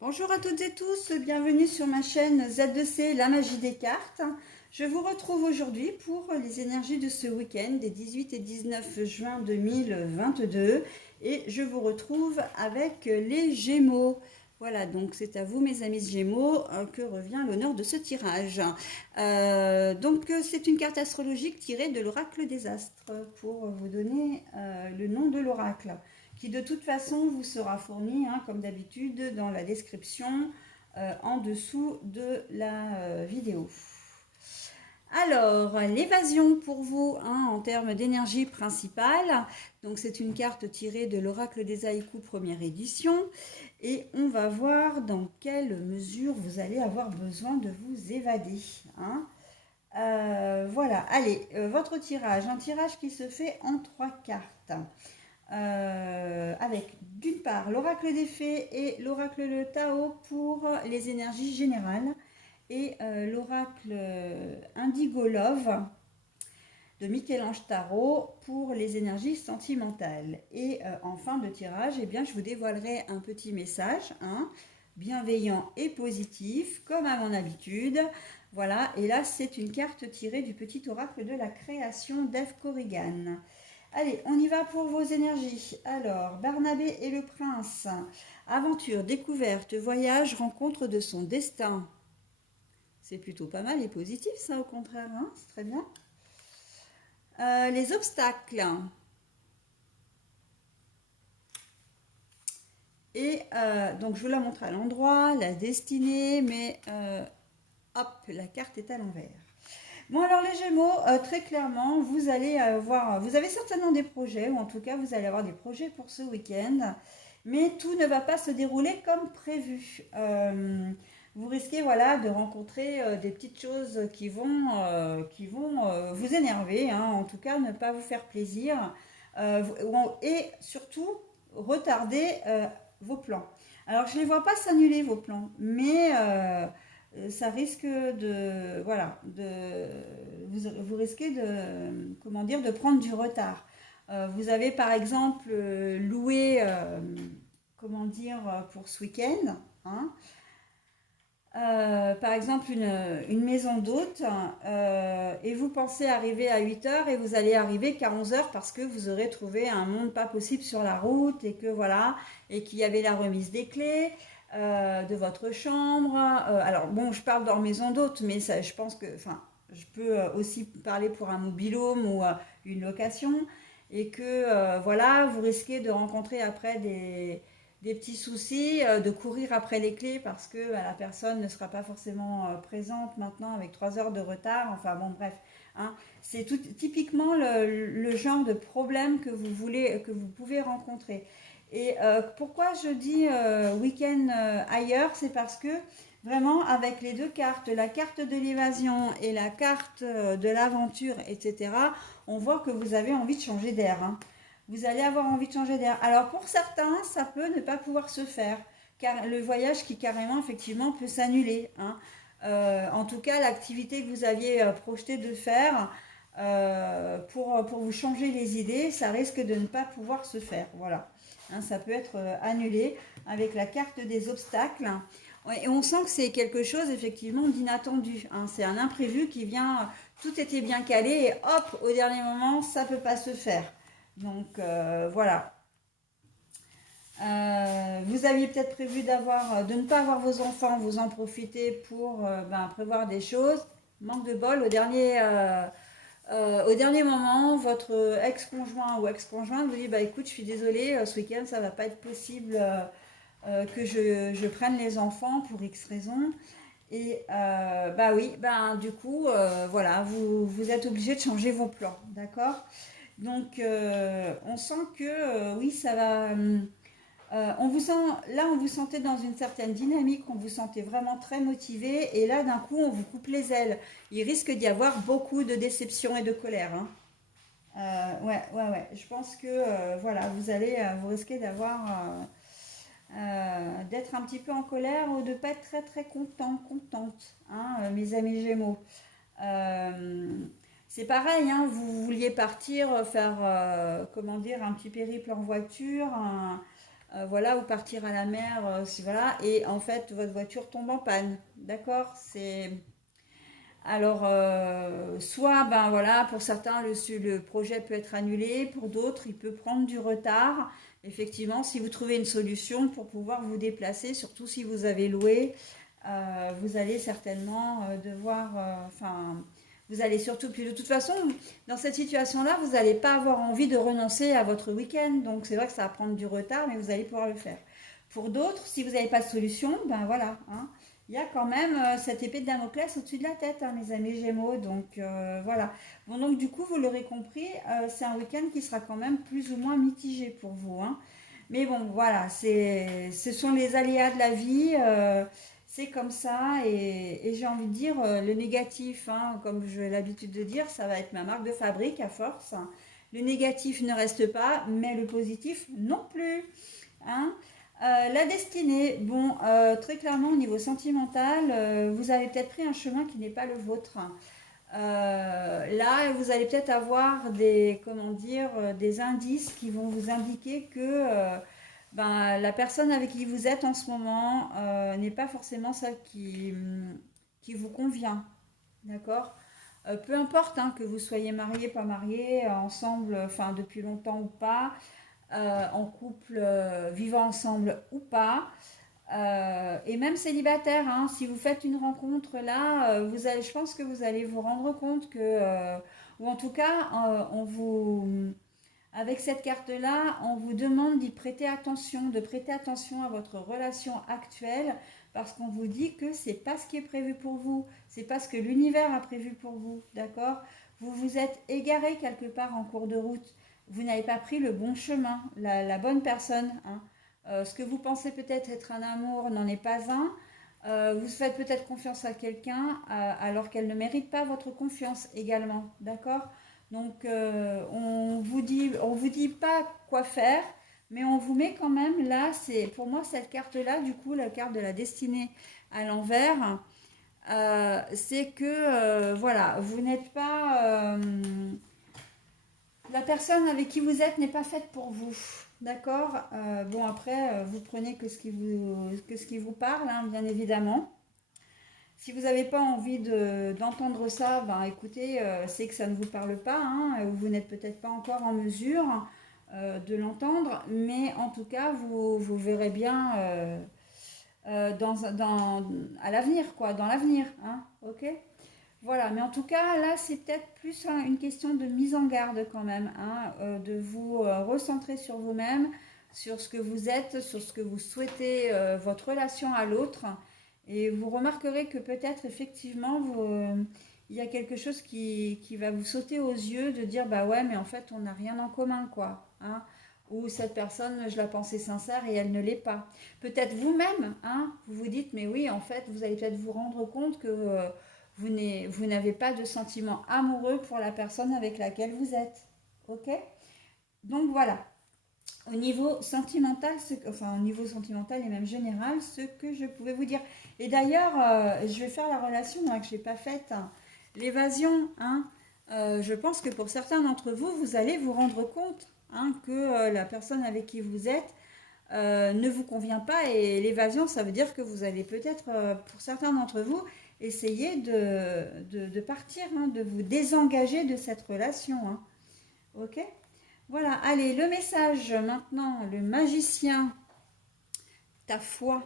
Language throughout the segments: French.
Bonjour à toutes et tous, bienvenue sur ma chaîne Z2C, la magie des cartes. Je vous retrouve aujourd'hui pour les énergies de ce week-end des 18 et 19 juin 2022 et je vous retrouve avec les Gémeaux. Voilà, donc c'est à vous mes amis Gémeaux que revient l'honneur de ce tirage. C'est une carte astrologique tirée de l'oracle des astres pour vous donner le nom de l'oracle qui de toute façon vous sera fourni, hein, comme d'habitude, dans la description en dessous de la vidéo. Alors, l'évasion pour vous, hein, en termes d'énergie principale. Donc, c'est une carte tirée de l'Oracle des Haïkus première édition. Et on va voir dans quelle mesure vous allez avoir besoin de vous évader. Hein. Voilà, allez, votre tirage. Un tirage qui se fait en 3 cartes. Avec d'une part l'oracle des fées et l'oracle de Tao pour les énergies générales et l'oracle Indigo Love de Michel-Ange Tarot pour les énergies sentimentales. Et en fin de tirage, eh bien, je vous dévoilerai un petit message, hein, bienveillant et positif, comme à mon habitude. Voilà, et là, c'est une carte tirée du petit oracle de la création d'Eve Corrigan. Allez, on y va pour vos énergies. Alors, Barnabé et le prince. Aventure, découverte, voyage, rencontre de son destin. C'est plutôt pas mal et positif, ça, au contraire, hein, c'est très bien. Les obstacles. Et donc, je vous la montre à l'endroit, la destinée, mais hop, la carte est à l'envers. Bon, alors les Gémeaux, très clairement, vous allez avoir, vous avez certainement des projets, ou en tout cas, vous allez avoir des projets pour ce week-end, mais tout ne va pas se dérouler comme prévu. Vous risquez, voilà, de rencontrer des petites choses qui vont vous énerver, hein, en tout cas, ne pas vous faire plaisir, et surtout retarder vos plans. Alors, je ne les vois pas s'annuler vos plans, mais ça risque de, voilà, vous risquez de, comment dire, de prendre du retard. Vous avez par exemple loué, comment dire, pour ce week-end, hein, par exemple une maison d'hôte et vous pensez arriver à 8 heures et vous allez arriver qu'à 11 heures parce que vous aurez trouvé un monde pas possible sur la route et que voilà, et qu'il y avait la remise des clés de votre chambre. Alors bon, je parle dans maison d'hôte, mais ça, je pense que, enfin, je peux aussi parler pour un mobil-home ou une location et que voilà, vous risquez de rencontrer après des petits soucis, de courir après les clés parce que la personne ne sera pas forcément présente maintenant avec 3 heures de retard. Enfin bon, bref. Hein. C'est tout, typiquement le genre de problème que vous voulez, que vous pouvez rencontrer. Et pourquoi je dis week-end ailleurs, c'est parce que vraiment avec les deux cartes, la carte de l'évasion et la carte de l'aventure, etc., on voit que vous avez envie de changer d'air. Hein. Vous allez avoir envie de changer d'air. Alors pour certains, ça peut ne pas pouvoir se faire, car le voyage qui carrément effectivement peut s'annuler. Hein. En tout cas, l'activité que vous aviez projeté de faire pour vous changer les idées, ça risque de ne pas pouvoir se faire. Voilà. Hein, ça peut être annulé avec la carte des obstacles. Ouais, et on sent que c'est quelque chose effectivement d'inattendu. Hein. C'est un imprévu qui vient, tout était bien calé et hop, au dernier moment, ça ne peut pas se faire. Donc voilà. Vous aviez peut-être prévu de ne pas avoir vos enfants, vous en profitez pour prévoir des choses. Manque de bol, au dernier moment, votre ex-conjoint ou ex-conjointe vous dit bah écoute, je suis désolée, ce week-end ça va pas être possible que je prenne les enfants pour X raisons. Et bah oui, du coup, voilà, vous êtes obligé de changer vos plans, d'accord? Donc, on sent que oui, ça va. On vous sent, là, on vous sentait dans une certaine dynamique, on vous sentait vraiment très motivé, et là, d'un coup, on vous coupe les ailes. Il risque d'y avoir beaucoup de déception et de colère. Hein. Ouais. Je pense que voilà, vous risquez d'être un petit peu en colère ou de pas être très très contente, hein, mes amis Gémeaux. Euh, c'est pareil, hein, vous vouliez partir faire, comment dire, un petit périple en voiture, voilà, ou partir à la mer, voilà, et en fait, votre voiture tombe en panne, d'accord? Alors, soit, ben voilà, pour certains, le projet peut être annulé, pour d'autres, il peut prendre du retard. Effectivement, si vous trouvez une solution pour pouvoir vous déplacer, surtout si vous avez loué, vous allez certainement devoir, enfin, vous allez surtout, puis de toute façon, dans cette situation-là, vous n'allez pas avoir envie de renoncer à votre week-end. Donc, c'est vrai que ça va prendre du retard, mais vous allez pouvoir le faire. Pour d'autres, si vous n'avez pas de solution, ben voilà, hein, il y a quand même cette épée de Damoclès au-dessus de la tête, hein, mes amis Gémeaux. Donc voilà. Bon, donc du coup, vous l'aurez compris, c'est un week-end qui sera quand même plus ou moins mitigé pour vous, hein. Mais bon, voilà, ce sont les aléas de la vie. C'est comme ça. Et j'ai envie de dire, le négatif, hein, comme j'ai l'habitude de dire, ça va être ma marque de fabrique à force. Le négatif ne reste pas, mais le positif non plus, hein. La destinée, bon, très clairement au niveau sentimental, vous avez peut-être pris un chemin qui n'est pas le vôtre. Là, vous allez peut-être avoir des, comment dire, des indices qui vont vous indiquer que ben, la personne avec qui vous êtes en ce moment n'est pas forcément celle qui vous convient. D'accord? Peu importe hein, que vous soyez marié, pas marié, ensemble, enfin depuis longtemps ou pas, en couple, vivant ensemble ou pas, et même célibataire, hein, si vous faites une rencontre là, vous allez, je pense que vous allez vous rendre compte que, ou en tout cas, avec cette carte-là, on vous demande d'y prêter attention, de prêter attention à votre relation actuelle, parce qu'on vous dit que c'est pas ce qui est prévu pour vous, c'est pas ce que l'univers a prévu pour vous, d'accord? Vous vous êtes égaré quelque part en cours de route, vous n'avez pas pris le bon chemin, la bonne personne, hein. Ce que vous pensez peut-être être un amour n'en est pas un. Vous faites peut-être confiance à quelqu'un alors qu'elle ne mérite pas votre confiance également, d'accord? Donc on vous dit pas quoi faire, mais on vous met quand même là. C'est pour moi cette carte-là, du coup la carte de la destinée à l'envers. C'est que voilà, vous n'êtes pas la personne avec qui vous êtes n'est pas faite pour vous. D'accord. Bon, après, vous prenez que ce qui vous parle, hein, bien évidemment. Si vous n'avez pas envie d'entendre ça, ben écoutez, c'est que ça ne vous parle pas, hein, ou vous n'êtes peut-être pas encore en mesure de l'entendre, mais en tout cas, vous verrez bien à l'avenir, quoi, dans l'avenir, hein, ok? Voilà, mais en tout cas, là, c'est peut-être plus une question de mise en garde quand même, hein, de vous recentrer sur vous-même, sur ce que vous êtes, sur ce que vous souhaitez, votre relation à l'autre. Et vous remarquerez que peut-être effectivement, il y a quelque chose qui va vous sauter aux yeux de dire, bah ouais, mais en fait, on n'a rien en commun, quoi, hein. Ou cette personne, je la pensais sincère et elle ne l'est pas. Peut-être vous-même, hein, vous vous dites, mais oui, en fait, vous allez peut-être vous rendre compte que vous n'avez pas de sentiment amoureux pour la personne avec laquelle vous êtes. Ok? Donc voilà. Au niveau sentimental, enfin au niveau sentimental et même général, ce que je pouvais vous dire. Et d'ailleurs, je vais faire la relation hein, que je n'ai pas faite. Hein. L'évasion, hein, je pense que pour certains d'entre vous, vous allez vous rendre compte hein, que la personne avec qui vous êtes ne vous convient pas. Et l'évasion, ça veut dire que vous allez peut-être, pour certains d'entre vous, essayer de partir, hein, de vous désengager de cette relation. Hein. Ok? Voilà, allez, le message maintenant, le magicien, ta foi,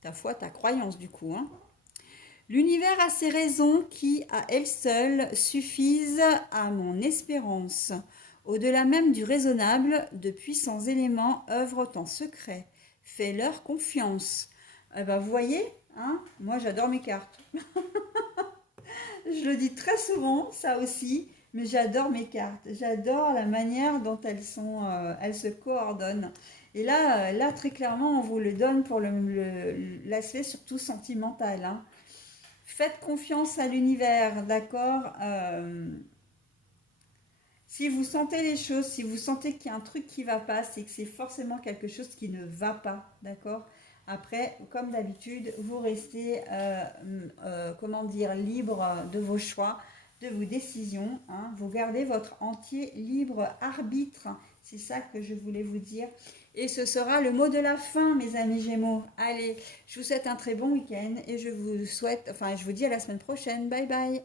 ta croyance du coup. Hein. L'univers a ses raisons qui, à elles seules, suffisent à mon espérance. Au-delà même du raisonnable, de puissants éléments œuvrent en secret. Fais-leur confiance. Eh ben, vous voyez, hein, moi j'adore mes cartes. Je le dis très souvent, ça aussi, mais j'adore mes cartes. J'adore la manière dont elles se coordonnent. Et là, là, très clairement, on vous le donne pour l'aspect surtout sentimental. Hein. Faites confiance à l'univers, d'accord. Si vous sentez les choses, si vous sentez qu'il y a un truc qui ne va pas, c'est que c'est forcément quelque chose qui ne va pas, d'accord. Après, comme d'habitude, vous restez, comment dire, libre de vos choix, de vos décisions. Hein. Vous gardez votre entier libre arbitre. C'est ça que je voulais vous dire. Et ce sera le mot de la fin, mes amis Gémeaux. Allez, je vous souhaite un très bon week-end et je vous souhaite, enfin, je vous dis à la semaine prochaine. Bye bye.